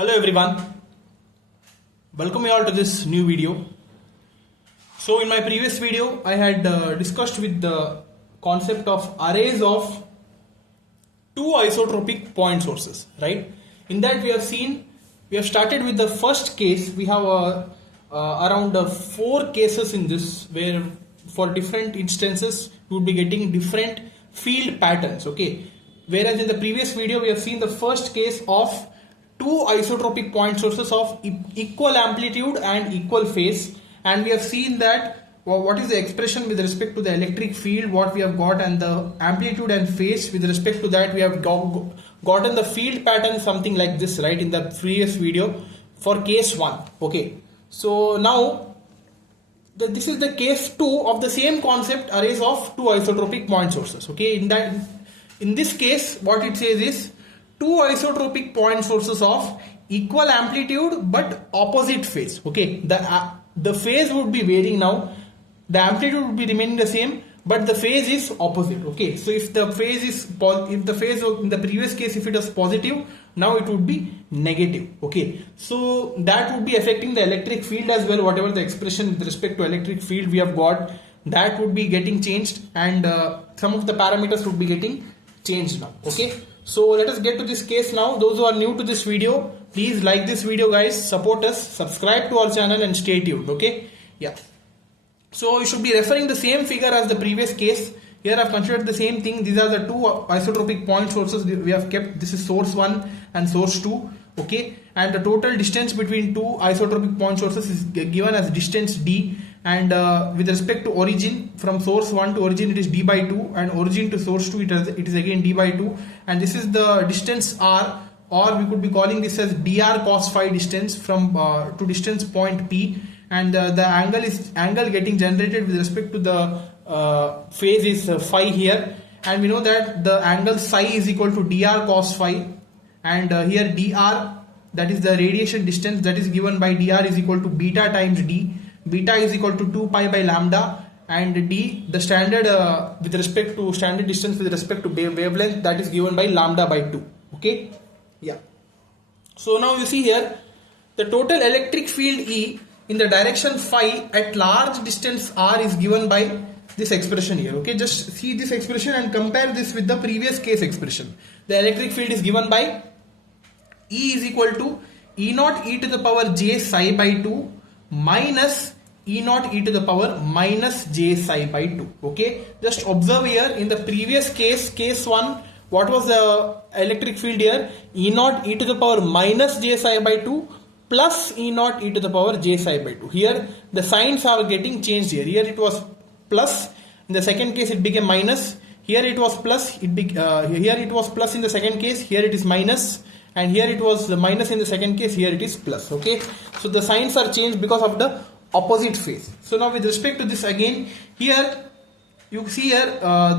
Hello everyone, welcome you all to this new video. So in my previous video I had discussed with the concept of arrays of two isotropic point sources, right? In that we have started with the first case. We have around 4 cases in this, where for different instances you would be getting different field patterns, okay? Whereas in the previous video we have seen the first case of two isotropic point sources of equal amplitude and equal phase, and we have seen that what is the expression with respect to the electric field what we have got, and the amplitude and phase with respect to that we have gotten the field pattern something like this, right, in the previous video for case 1. Okay, so now this is the case 2 of the same concept, arrays of two isotropic point sources. Okay, in this case what it says is two isotropic point sources of equal amplitude but opposite phase. Okay, the phase would be varying now. The amplitude would be remaining the same, but the phase is opposite. Okay, so if the phase in the previous case, if it was positive, now it would be negative. Okay, so that would be affecting the electric field as well. Whatever the expression with respect to electric field we have got, that would be getting changed, and some of the parameters would be getting changed now. Okay, so let us get to this case now. Those who are new to this video, please like this video guys, support us, subscribe to our channel and stay tuned. Okay, yeah. So you should be referring the same figure as the previous case. Here I have considered the same thing. These are the two isotropic point sources we have kept. This is source 1 and source 2. Okay, and the total distance between two isotropic point sources is given as distance d, and with respect to origin, from source 1 to origin it is d by 2, and origin to source 2 it is again d by 2, and this is the distance r, or we could be calling this as dr cos phi distance from to distance point p, and the angle getting generated with respect to the phase is phi here, and we know that the angle psi is equal to dr cos phi, and here dr, that is the radiation distance, that is given by dr is equal to beta times d. Beta is equal to 2 pi by lambda, and d, the standard with respect to standard distance with respect to wavelength, that is given by lambda by 2. Okay, yeah. So now you see here the total electric field E in the direction phi at large distance r is given by this expression here. Okay, just see this expression and compare this with the previous case expression. The electric field is given by E is equal to E naught e to the power j psi by 2 minus E naught e to the power minus j psi by 2. Okay, just observe here in the previous case 1, what was the electric field here? E naught e to the power minus j psi by 2 plus E naught e to the power j psi by 2. Here the signs are getting changed here. Here it was plus, in the second case it became minus. Here it was plus, here it was plus in the second case, here it is minus, and here it was minus in the second case, here it is plus. Okay, so the signs are changed because of the opposite phase. So now with respect to this again, here you see here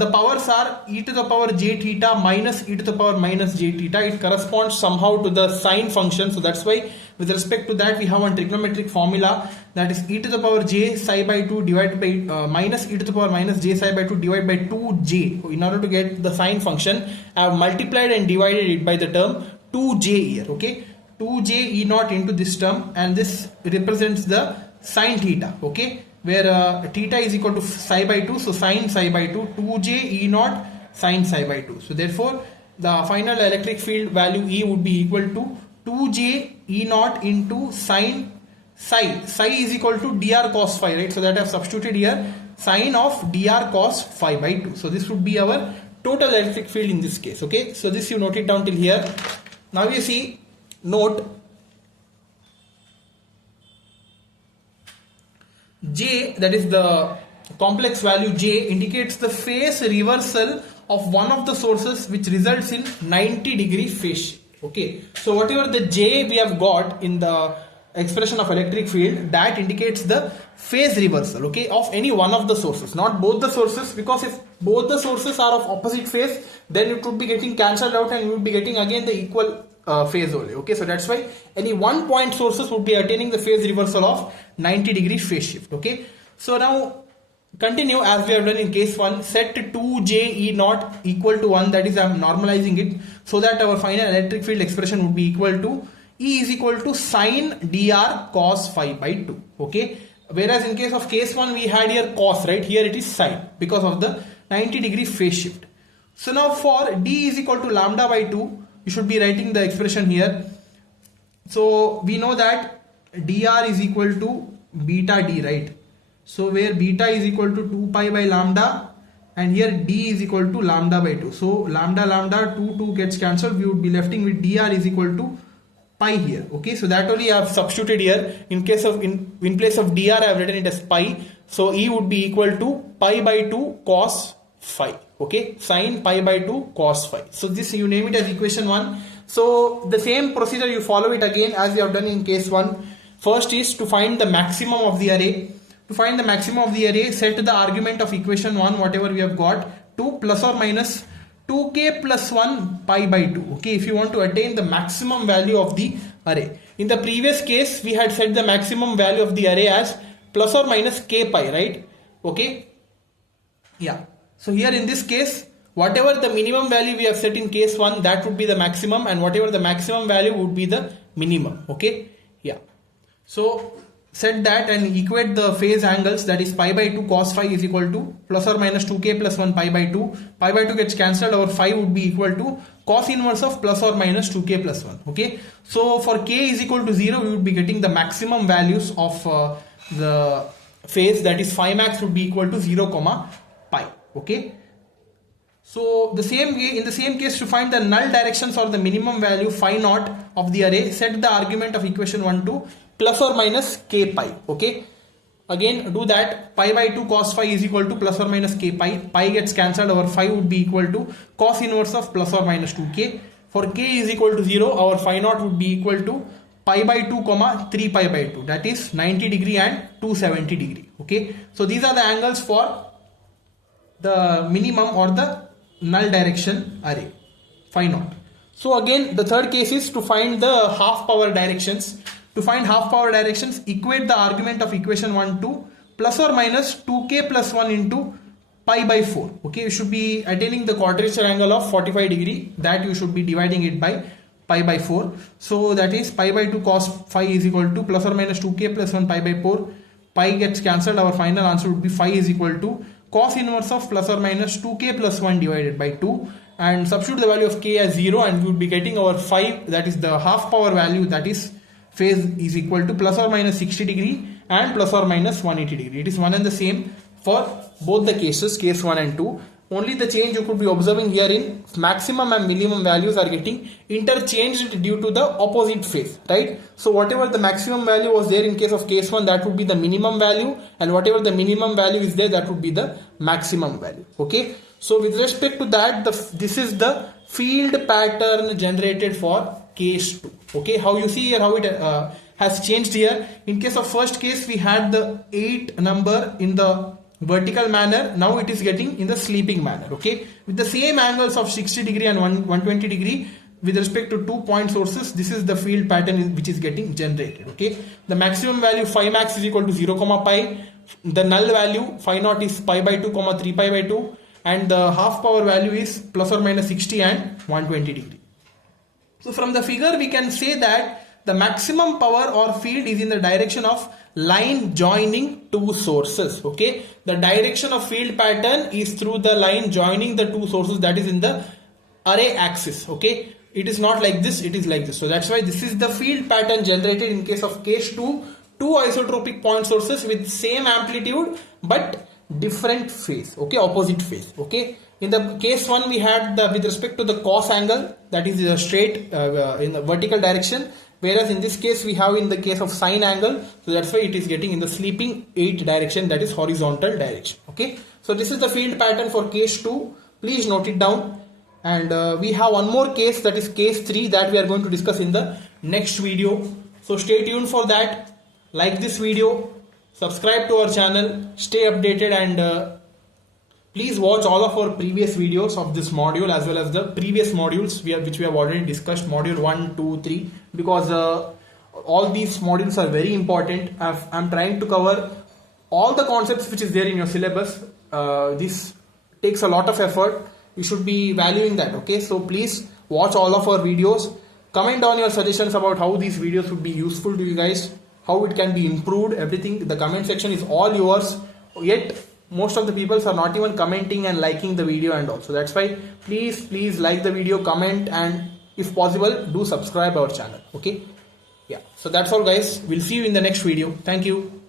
the powers are e to the power j theta minus e to the power minus j theta. It corresponds somehow to the sine function, so that's why with respect to that we have one trigonometric formula, that is e to the power j psi by 2 divided by minus e to the power minus j psi by 2 divided by 2j. So in order to get the sine function, I have multiplied and divided it by the term 2j here. Okay, 2j e naught into this term, and this represents the sine theta. Okay, where theta is equal to psi by 2, so sine psi by 2, 2j e naught sine psi by 2. So therefore the final electric field value E would be equal to 2j e naught into sine psi is equal to dr cos phi, right? So that I have substituted here sine of dr cos phi by 2. So this would be our total electric field in this case. Okay, so this you note it down till here. Now you see, note J, that is the complex value J, indicates the phase reversal of one of the sources, which results in 90-degree phase shift. Okay, so whatever the J we have got in the expression of electric field, that indicates the phase reversal, okay, of any one of the sources, not both the sources, because if both the sources are of opposite phase, then it would be getting cancelled out and you would be getting again the equal phase only. Okay, so that's why any one point sources would be attaining the phase reversal of 90-degree phase shift. Okay, so now continue as we have done in case 1. Set 2j e naught equal to 1, that is I am normalizing it so that our final electric field expression would be equal to E is equal to sine dr cos phi by 2. Okay. Whereas in case of case 1 we had here cos, right? Here it is sine because of the 90-degree phase shift. So now for d is equal to lambda by 2, you should be writing the expression here. So we know that dr is equal to beta d, right? So where beta is equal to 2 pi by lambda, and here d is equal to lambda by 2. So lambda 2 gets cancelled. We would be left with dr is equal to pi here. Okay, so that only I have substituted here. In case of in place of dr I have written it as pi. So E would be equal to pi by 2 cos phi. Okay, sine pi by 2 cos phi. So this you name it as equation 1. So the same procedure you follow it again as we have done in case 1. First is to find the maximum of the array. To find the maximum of the array, set the argument of equation 1 whatever we have got to plus or minus 2k plus 1 pi by 2. Okay, if you want to attain the maximum value of the array. In the previous case we had set the maximum value of the array as plus or minus k pi, right? Okay, yeah. So here in this case, whatever the minimum value we have set in case 1, that would be the maximum, and whatever the maximum value would be the minimum. Okay, yeah. So set that and equate the phase angles, that is pi by 2 cos phi is equal to plus or minus 2k plus 1 pi by 2. Pi by 2 gets cancelled, our phi would be equal to cos inverse of plus or minus 2k plus 1. Okay, so for k is equal to 0, we would be getting the maximum values of the phase, that is phi max would be equal to 0 comma pi. Okay, so the same way, in the same case, to find the null directions or the minimum value phi naught of the array, set the argument of equation 1 to plus or minus k pi. Okay, again do that. Pi by 2 cos phi is equal to plus or minus k pi. Pi gets cancelled, our phi would be equal to cos inverse of plus or minus 2k. For k is equal to 0, our phi naught would be equal to pi by 2 comma 3 pi by 2, that is 90 degree and 270 degree. Okay, so these are the angles for the minimum or the null direction array, phi naught. So again the third case is to find the half power directions. To find half power directions, equate the argument of equation 1 to plus or minus 2k plus 1 into pi by 4. Okay, you should be attaining the quadrature angle of 45 degree, that you should be dividing it by pi by 4. So that is pi by 2 cos phi is equal to plus or minus 2k plus 1 pi by 4. Pi gets cancelled, our final answer would be phi is equal to cos inverse of plus or minus 2k plus 1 divided by 2, and substitute the value of k as 0, and we would be getting our phi, that is the half power value, that is phase is equal to plus or minus 60 degree and plus or minus 180 degree. It is one and the same for both the cases, case 1 and 2. Only the change you could be observing here in maximum and minimum values are getting interchanged due to the opposite phase, right? So whatever the maximum value was there in case of case 1, that would be the minimum value, and whatever the minimum value is there, that would be the maximum value. Okay, so with respect to that, this is the field pattern generated for case 2. Okay, how you see here how it has changed here. In case of first case, we had the 8 number in the vertical manner. Now it is getting in the sleeping manner. Okay, with the same angles of 60 degree and 120 degree with respect to 2 point sources, this is the field pattern which is getting generated. Okay, the maximum value phi max is equal to 0 comma pi. The null value phi naught is pi by 2 comma 3 pi by 2, and the half power value is plus or minus 60 and 120 degree. So from the figure we can say that the maximum power or field is in the direction of line joining two sources. Okay, the direction of field pattern is through the line joining the two sources, that is in the array axis. Okay, it is not like this, it is like this. So that's why this is the field pattern generated in case of case 2, two isotropic point sources with same amplitude but different phase. Okay, opposite phase. Okay, in the case 1 we had the with respect to the cos angle, that is straight in the vertical direction, whereas in this case we have in the case of sine angle, so that's why it is getting in the sleeping 8 direction, that is horizontal direction. Okay, so this is the field pattern for case 2. Please note it down, and we have one more case, that is case 3, that we are going to discuss in the next video. So stay tuned for that. Like this video, subscribe to our channel, stay updated, and please watch all of our previous videos of this module as well as the previous modules which we have already discussed, module 1, 2, 3, because all these modules are very important. I'm trying to cover all the concepts which is there in your syllabus. This takes a lot of effort. You should be valuing that. Okay, so please watch all of our videos. comment down your suggestions about how these videos would be useful to you guys, how it can be improved, everything. The comment section is all yours. Yet most of the people are not even commenting and liking the video, and also that's why please like the video, comment, and if possible do subscribe our channel. Okay, yeah, so that's all guys, we'll see you in the next video. Thank you.